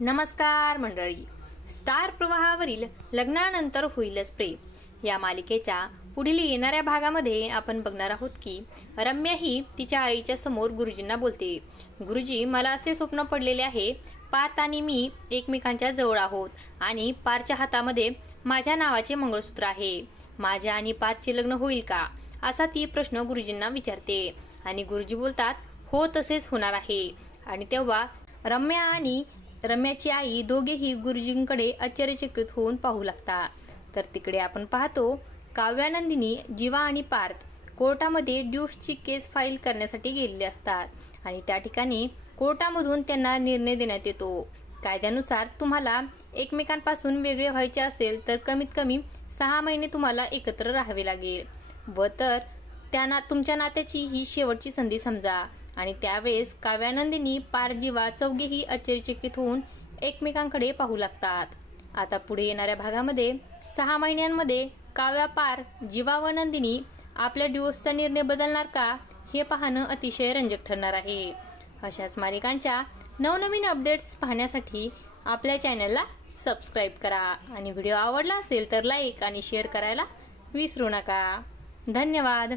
नमस्कार मंडळी. स्टार प्रवाहावरील लग्नानंतर होईलच प्रेम या मालिकेच्या पुढील येणाऱ्या भागामध्ये आपण बघणार आहोत की रम्या ही तिच्या आईच्या समोर गुरुजींना बोलते, गुरुजी मला असे स्वप्न पडलेले आहे, पार्थ आणि मी एकमेकांच्या जवळ आहोत आणि पार्थच्या हातामध्ये माझ्या नावाचे मंगळसूत्र आहे. माझ्या आणि पार्थचे लग्न होईल का, असा ती प्रश्न गुरुजींना विचारते आणि गुरुजी बोलतात हो तसेच होणार आहे. आणि तेव्हा रम्या आणि रम्याची आई दोघेही गुरुजींकडे आश्चर्यचकित होऊन पाहू लागतात. तर तिकडे आपण पाहतो काव्यानंदिनी, जीवा आणि पार्थ कोर्टामध्ये डिवोर्सची केस फाईल करण्यासाठी गेलेले असतात आणि त्या ठिकाणी कोर्टामधून त्यांना निर्णय देण्यात येतो. कायद्यानुसार तुम्हाला एकमेकांपासून वेगळे व्हायचे असेल तर कमीत कमी 6 महिने तुम्हाला एकत्र राहावे लागेल व तर त्यांना तुमच्या नात्याची ही शेवटची संधी समजा. आणि त्यावेळेस काव्यानंदिनी, पार्थ, जीवा चौघेही आश्चर्यचकित होऊन एकमेकांकडे पाहू लागतात. आता पुढे येणाऱ्या भागामध्ये 6 महिन्यांमध्ये काव्या, पार्थ, जीवा व नंदिनी आपल्या डिवोर्सचा निर्णय बदलणार का, हे पाहणं अतिशय रंजक ठरणार आहे. अशाच मालिकांच्या नवनवीन अपडेट्स पाहण्यासाठी आपल्या चॅनलला सबस्क्राईब करा आणि व्हिडिओ आवडला असेल तर लाईक आणि शेअर करायला विसरू नका. धन्यवाद.